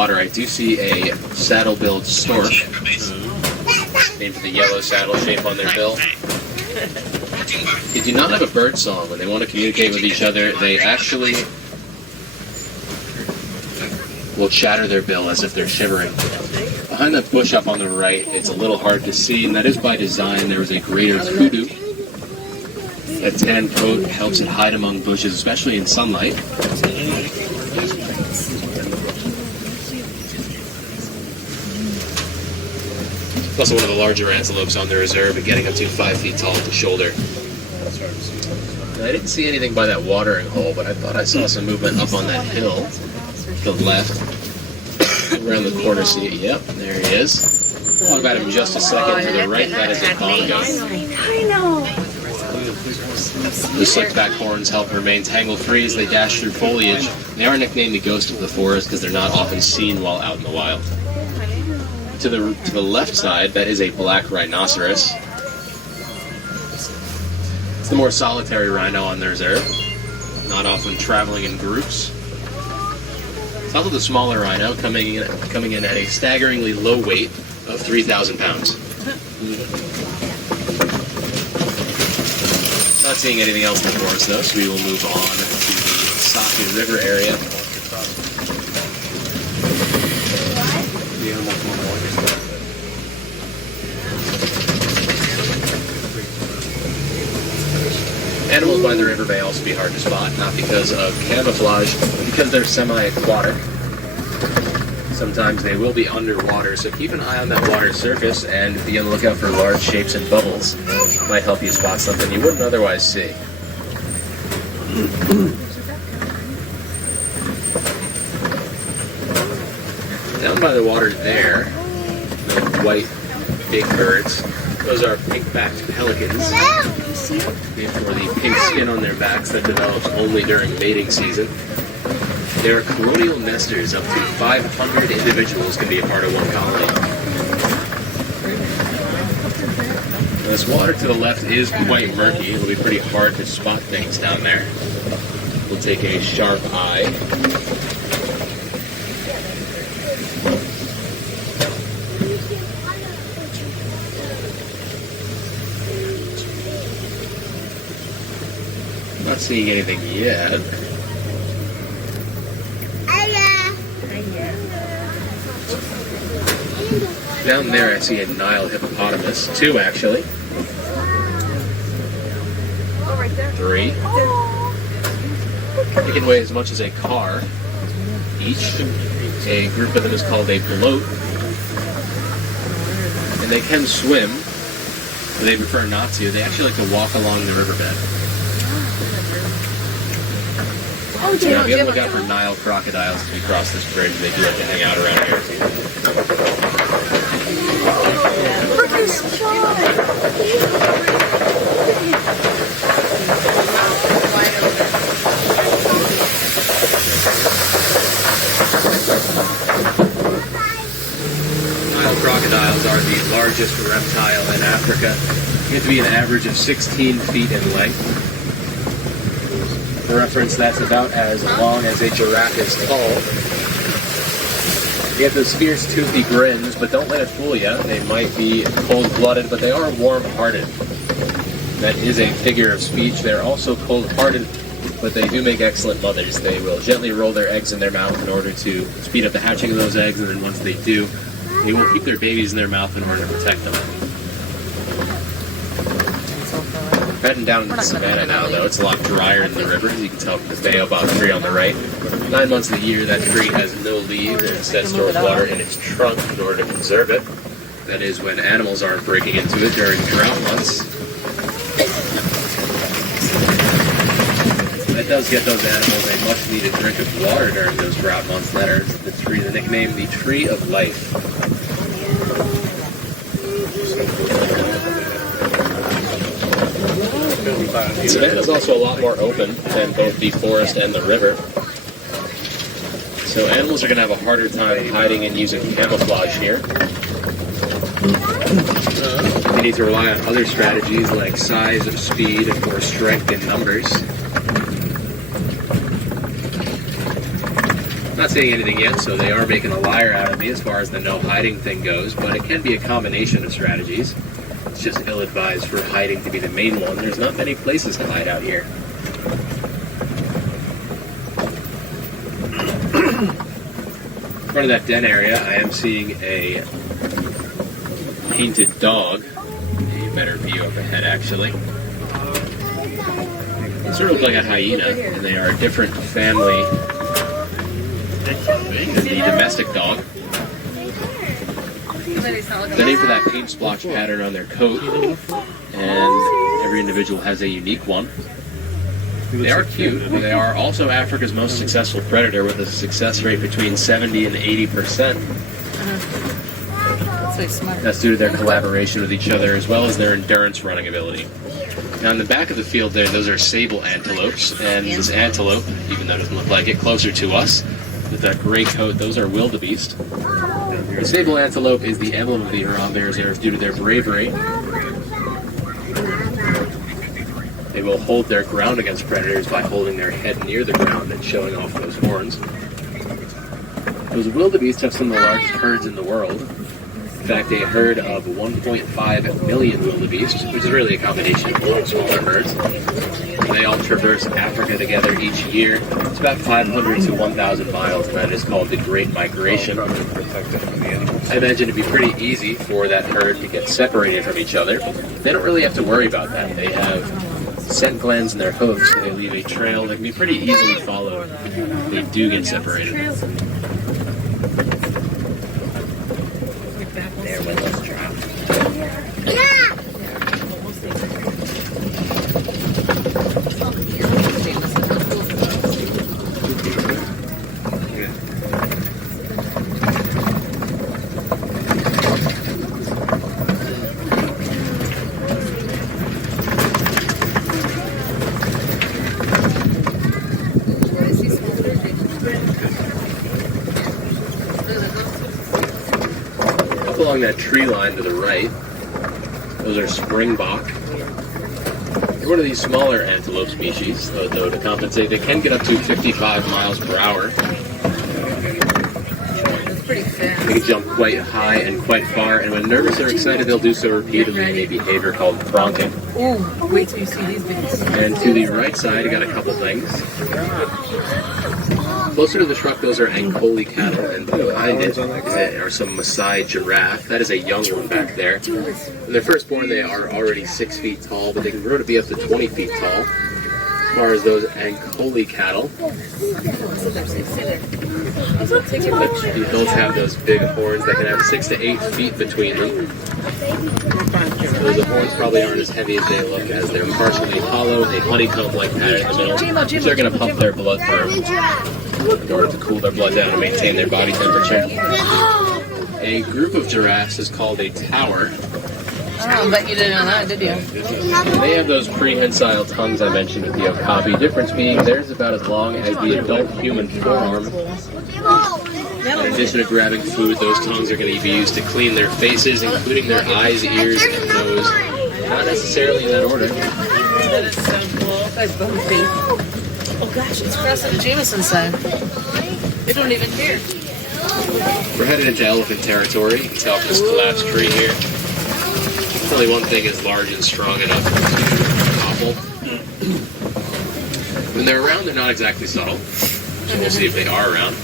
water, I do see a saddle-billed stork, named for the yellow saddle shape on their bill. They do not have a bird song. When they want to communicate with each other, they actually will chatter their bill as if they're shivering. Behind that bush up on the right, it's a little hard to see, and that is by design. There is a greater hoodoo. That tan coat helps it hide among bushes, especially in sunlight. It's also one of the larger antelopes on the reserve, and getting up to 5 feet tall at the shoulder. I didn't see anything by that watering hole, but I thought I saw some movement up on that hill to the left. Around the corner, see it? Yep, there he is. Talk about him in just a second. To the right, that is a bongo. I know. The slick-back horns help remain tangle-free as they dash through foliage. They are nicknamed the ghost of the forest because they're not often seen while out in the wild. To the left side, that is a black rhinoceros. It's the more solitary rhino on the reserve, not often traveling in groups. It's also the smaller rhino, coming in at a staggeringly low weight of 3,000 pounds. Not seeing anything else before us though, so we will move on to the Safi River area. Animals by the river may also be hard to spot, not because of camouflage, but because they're semi-aquatic. Sometimes they will be underwater, so keep an eye on that water surface and be on the lookout for large shapes and bubbles. Might help you spot something you wouldn't otherwise see. Down by the water there, the white big birds, those are pink-backed pelicans. Named for the pink skin on their backs that develops only during mating season. They are colonial nesters. Up to 500 individuals can be a part of one colony. This water to the left is quite murky. It'll be pretty hard to spot things down there. We'll take a sharp eye. Not seeing anything yet. Down there I see a Nile hippopotamus. 2 actually. 3. They can weigh as much as a car each. A group of them is called a bloat. And they can swim, but they prefer not to. They actually like to walk along the riverbed. Now, be on the lookout for Nile crocodiles as we cross this bridge. They do like to hang out around here too. Nile crocodiles are the largest reptile in Africa. They get to be an average of 16 feet in length. For reference, that's about as long as a giraffe is tall. They have those fierce, toothy grins, but don't let it fool you. They might be cold-blooded, but they are warm-hearted. That is a figure of speech. They're also cold-hearted, but they do make excellent mothers. They will gently roll their eggs in their mouth in order to speed up the hatching of those eggs, and then once they do, they will keep their babies in their mouth in order to protect them. Heading down into the savanna now, though. It's a lot drier in the river, as you can tell from the baobab tree on the right. 9 months of the year, that tree has no leaves and instead stores water in its trunk in order to conserve it. That is when animals aren't breaking into it during drought months. That does get those animals a much-needed drink of water during those drought months. That is the tree, the nickname, the Tree of Life. Savannah is also a lot more open than both the forest and the river. So animals are going to have a harder time hiding and using camouflage here. They need to rely on other strategies like size of speed or strength in numbers. Not saying anything yet, so they are making a liar out of me as far as the no hiding thing goes, but it can be a combination of strategies. It's just ill-advised for hiding to be the main one. There's not many places to hide out here. In front of that den area, I am seeing a painted dog. A better view up ahead, actually. They sort of look like a hyena, and they are a different family than the domestic dog. They're named for that paint splotch pattern on their coat, and every individual has a unique one. They are cute, but they are also Africa's most successful predator with a success rate between 70 and 80%. That's due to their collaboration with each other as well as their endurance running ability. Now in the back of the field there, those are sable antelopes, and this antelope, even though it doesn't look like it, closer to us, with that gray coat, those are wildebeest. The sable antelope is the emblem of the Giraffes Reserve due to their bravery. They will hold their ground against predators by holding their head near the ground and showing off those horns. Those wildebeest have some of the largest herds in the world. In fact, a herd of 1.5 million wildebeest, which is really a combination of large and smaller herds. They all traverse Africa together each year. It's about 500 to 1,000 miles, and that is called the Great Migration. I imagine it'd be pretty easy for that herd to get separated from each other. They don't really have to worry about that. They have scent glands in their hooves, so they leave a trail that can be pretty easily followed. They do get separated. There with those drops. Along that tree line to the right, those are springbok. They're one of these smaller antelope species, though to compensate, they can get up to 55 miles per hour. That's pretty fast. They can jump quite high and quite far, and when nervous or excited, they'll do so repeatedly in a behavior called pronking. Ooh, wait till you see these things. And to the right side, I got a couple things. Closer to the truck, those are Ankoli cattle, and behind it are some Maasai giraffe. That is a young one back there. When they're first born, they are already 6 feet tall, but they can grow to be up to 20 feet tall. As far as those Ankoli cattle, these both have those big horns that can have 6 to 8 feet between them. Those horns probably aren't as heavy as they look, as they're partially hollow with a honeycomb-like pattern in the middle, which they're going to pump their blood through in order to cool their blood down and maintain their body temperature. A group of giraffes is called a tower. I bet you didn't know that, did you? They have those prehensile tongues I mentioned with the okapi. Difference being theirs is about as long as the adult human forearm. In addition to grabbing food, those tongues are going to be used to clean their faces, including their eyes, ears, and nose. Not necessarily in that order. That is so cool. That's bumpy. Oh gosh, it's Preston and Jameson's side. They don't even care. We're headed into elephant territory. You can tell from this collapsed tree here. Only one thing is large and strong enough to topple. When they're around, they're not exactly subtle. So we'll see if they are around.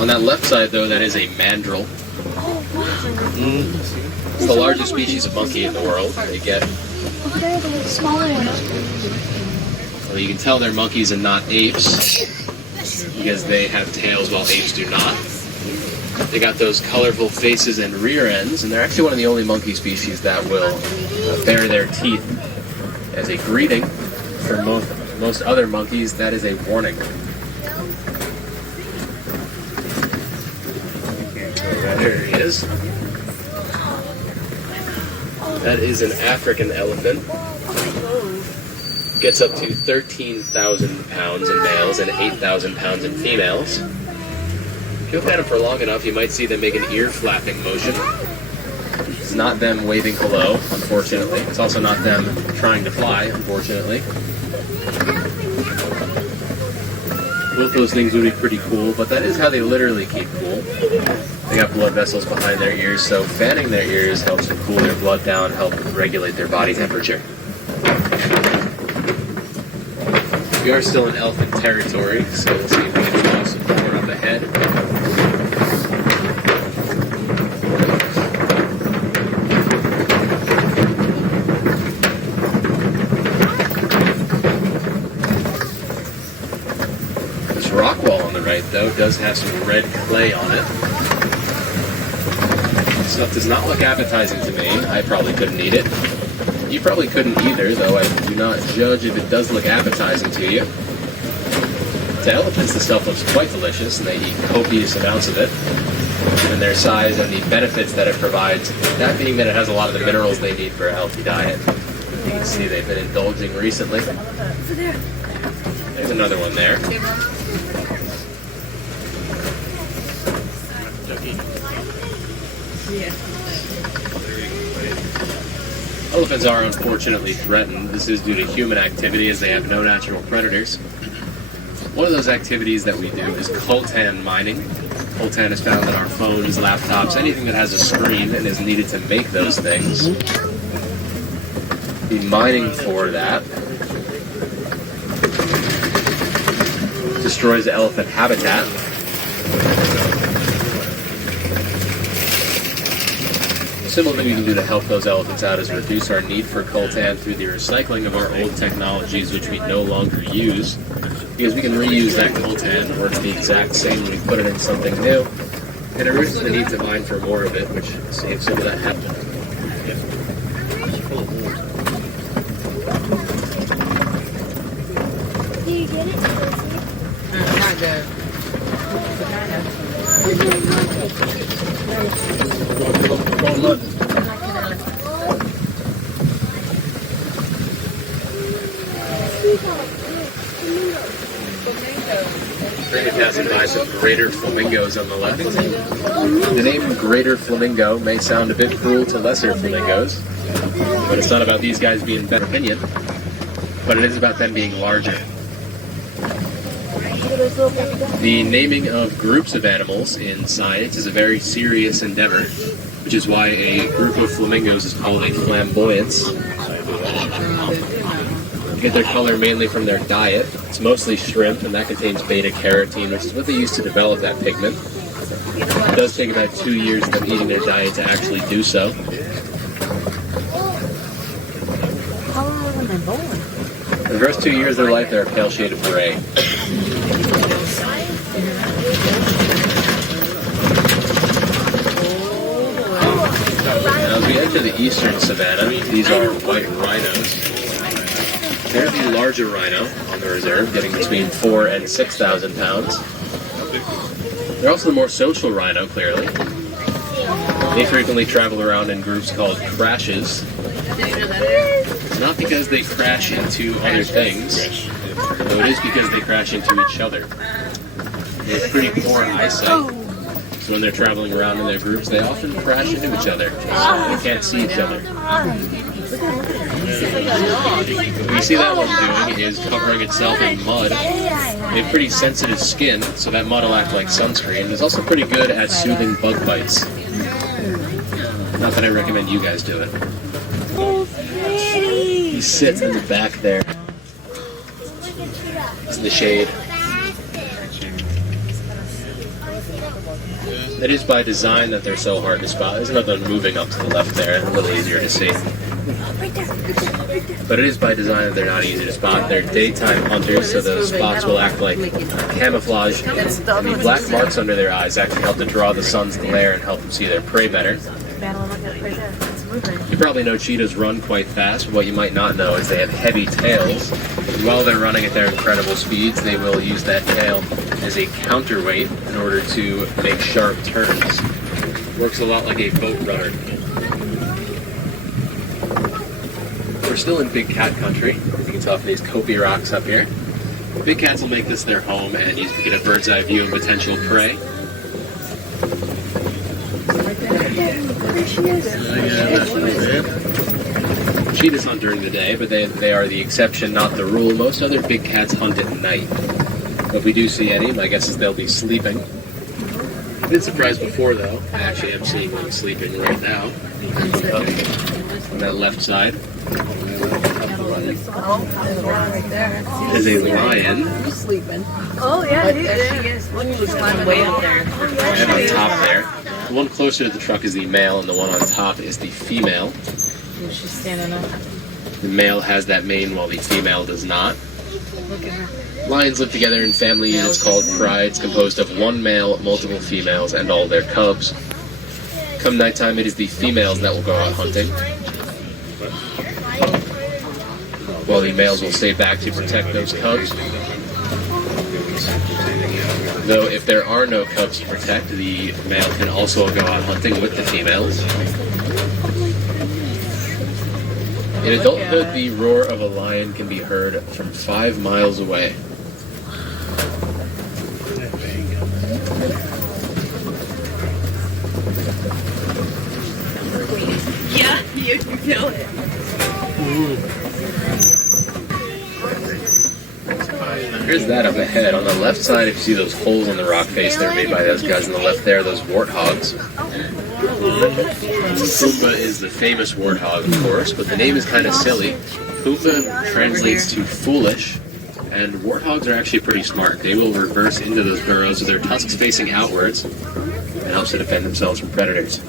On that left side, though, that is a mandrill. It's the largest species of monkey in the world. They get... Well, you can tell they're monkeys and not apes, because they have tails while apes do not. They got those colorful faces and rear ends, and they're actually one of the only monkey species that will bare their teeth as a greeting. For most other monkeys, that is a warning. There he is. That is an African elephant. Gets up to 13,000 pounds in males and 8,000 pounds in females. If you look at them for long enough, you might see them make an ear flapping motion. It's not them waving hello, unfortunately. It's also not them trying to fly, unfortunately. Both those things would be pretty cool, but that is how they literally keep cool. They got blood vessels behind their ears, so fanning their ears helps to cool their blood down, help regulate their body temperature. We are still in elephant territory, so we'll see if we can draw some more up ahead. This rock wall on the right, though, does have some red clay on it. Stuff does not look appetizing to me. I probably couldn't eat it. You probably couldn't either, though I do not judge if it does look appetizing to you. To elephants, the stuff looks quite delicious, and they eat copious amounts of it. Given their size and the benefits that it provides, that being that it has a lot of the minerals they need for a healthy diet. You can see they've been indulging recently. There's another one there. Yeah. Elephants are unfortunately threatened. This is due to human activity as they have no natural predators. One of those activities that we do is coltan mining. Coltan is found in our phones, laptops, anything that has a screen and is needed to make those things. The mining for that destroys the elephant habitat. A simple thing we can do to help those elephants out is reduce our need for coltan through the recycling of our old technologies which we no longer use. Because we can reuse that coltan, it works the exact same when we put it in something new, and it reduces the need to mine for more of it, which saves some of that hassle. Do you get it? Not good. We're going to pass by some greater flamingos on the left. The name greater flamingo may sound a bit cruel to lesser flamingos, but it's not about these guys being better opinion, but it is about them being larger. The naming of groups of animals in science is a very serious endeavor, which is why a group of flamingos is called a flamboyance. They get their color mainly from their diet. It's mostly shrimp, and that contains beta-carotene, which is what they use to develop that pigment. It does take about 2 years of them eating their diet to actually do so. How long have they born? In the first 2 years of their life, they're a pale shade of gray. Now, as we enter the eastern savanna, these are white rhinos. They're the larger rhino on the reserve, getting between 4,000 and 6,000 pounds. They're also the more social rhino, clearly. They frequently travel around in groups called crashes. It's not because they crash into other things, though it is because they crash into each other. They have pretty poor eyesight, so when they're traveling around in their groups, they often crash into each other. They can't see each other. What you see that one doing is covering itself in mud. They have pretty sensitive skin, so that mud will act like sunscreen. It's also pretty good at soothing bug bites. Not that I recommend you guys do it. He sits in the back there. He's in the shade. It is by design that they're so hard to spot. There's another one moving up to the left there, a little easier to see. But it is by design that they're not easy to spot. They're daytime hunters, so those spots will act like camouflage. And the black marks under their eyes actually help to draw the sun's glare and help them see their prey better. You probably know cheetahs run quite fast, but what you might not know is they have heavy tails. And while they're running at their incredible speeds, they will use that tail as a counterweight in order to make sharp turns. Works a lot like a boat rudder. We're still in big cat country. You can tell from these copy rocks up here. Big cats will make this their home and use to get a bird's eye view of potential prey. Cheetahs hunt during the day, but they are the exception, not the rule. Most other big cats hunt at night. If we do see any, my guess is they'll be sleeping. I've been surprised before, though. I actually am seeing one sleeping right now. On that left side is a lion. Sleeping. Oh, yeah, There she is. Look, she's climbing way up there. And on top there. The one closer to the truck is the male, and the one on top is the female. She's standing up. The male has that mane while the female does not. Look at her. Lions live together in family units called prides, composed of one male, multiple females, and all their cubs. Come nighttime, it is the females that will go out hunting, while the males will stay back to protect those cubs. Though if there are no cubs to protect, the male can also go out hunting with the females. In adulthood, the roar of a lion can be heard from 5 miles away. Yeah, you kill it. Here's that up ahead. On the left side, if you see those holes on the rock face, they're made by those guys on the left there, those warthogs. Pumbaa is the famous warthog, of course, but the name is kind of silly. Pumbaa translates to foolish, and warthogs are actually pretty smart. They will reverse into those burrows with their tusks facing outwards, and helps to defend themselves from predators.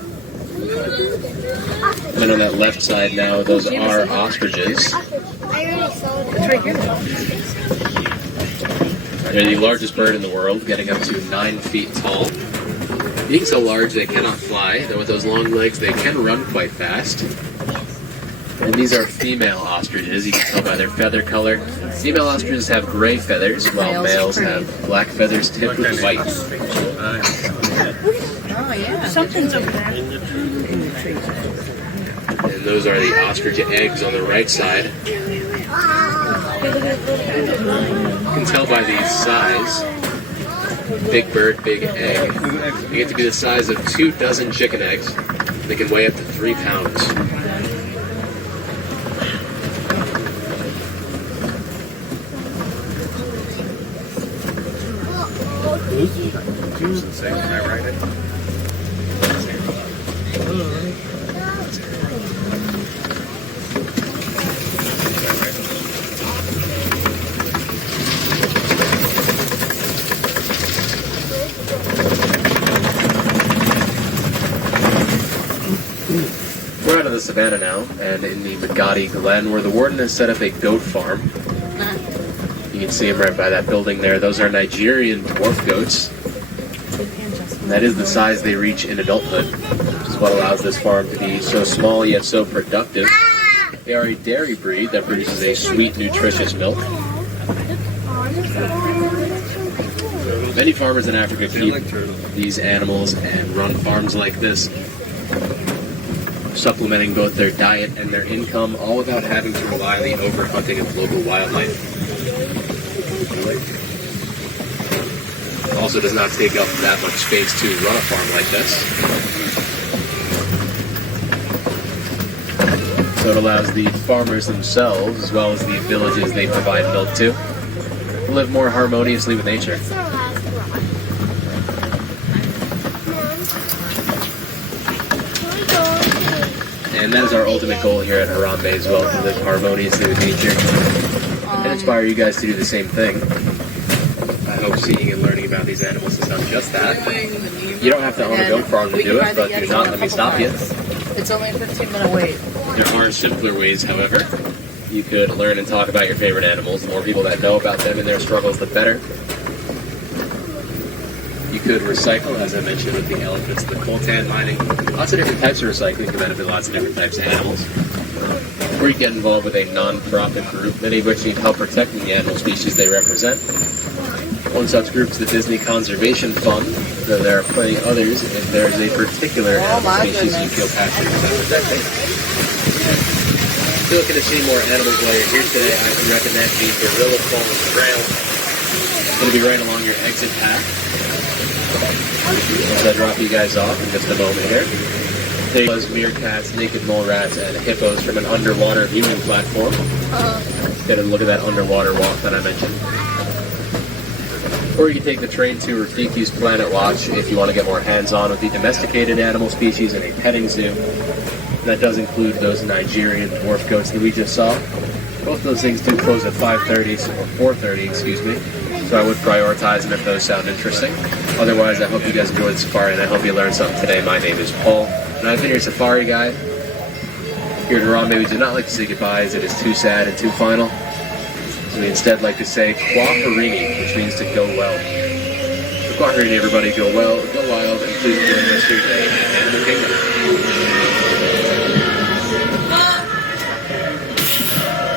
And on that left side now, those are ostriches. They're the largest bird in the world, getting up to 9 feet tall. Being so large, they cannot fly, though with those long legs, they can run quite fast. And these are female ostriches. You can tell by their feather color. Female ostriches have gray feathers, while males have black feathers tipped with white. Oh, yeah. Something's over there. And those are the ostrich eggs on the right side. You can tell by the size. Big bird, big egg. They get to be the size of 2 dozen chicken eggs. They can weigh up to 3 pounds. We're out of the savannah now, and in the Magadi Glen, where the warden has set up a goat farm. You can see them right by that building there. Those are Nigerian dwarf goats. And that is the size they reach in adulthood, which is what allows this farm to be so small yet so productive. They are a dairy breed that produces a sweet, nutritious milk. Many farmers in Africa keep these animals and run farms like this, supplementing both their diet and their income, all without having to rely on the overhunting of local wildlife. Also does not take up that much space to run a farm like this. So it allows the farmers themselves, as well as the villages they provide milk to live more harmoniously with nature. And that is our ultimate goal here at Harambe as well, to live harmoniously with nature and inspire you guys to do the same thing. I hope seeing and learning about these animals has done just that. You don't have to own a goat farm to do it, but do not let me stop you. It's only a 15-minute wait. There are simpler ways, however. You could learn and talk about your favorite animals. The more people that know about them and their struggles, the better. You could recycle, as I mentioned, with the elephants, the coltan mining. Lots of different types of recycling can benefit lots of different types of animals. Or you get involved with a non-profit group, many of which need help protecting the animal species they represent. One such group is the Disney Conservation Fund, though there are plenty others if there is a particular animal species you feel passionate about protecting. If you're looking to see more animals while you're here today, I can recommend the Gorilla Falls Trail. It's going to be right along your exit path. As I drop you guys off in just a moment here. Take those meerkats, naked mole rats, and hippos from an underwater viewing platform. Get a look at that underwater walk that I mentioned. Or you can take the train to Rafiki's Planet Watch if you want to get more hands-on with the domesticated animal species in a petting zoo. That does include those Nigerian dwarf goats that we just saw. Both those things do close at 5:30 or 4:30, excuse me. So I would prioritize them if those sound interesting. Otherwise, I hope you guys enjoyed the safari and I hope you learned something today. My name is Paul, and I've been your safari guide. Here in Iran, we do not like to say goodbye as it is too sad and too final. So we instead like to say Kwaherini, which means to go well. So Kwaherini, everybody, go well, go wild, and please enjoy the rest of your day in Animal Kingdom.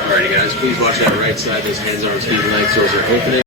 Alrighty guys, please watch that right side. Those hands, arms, feet, and legs, those are opening.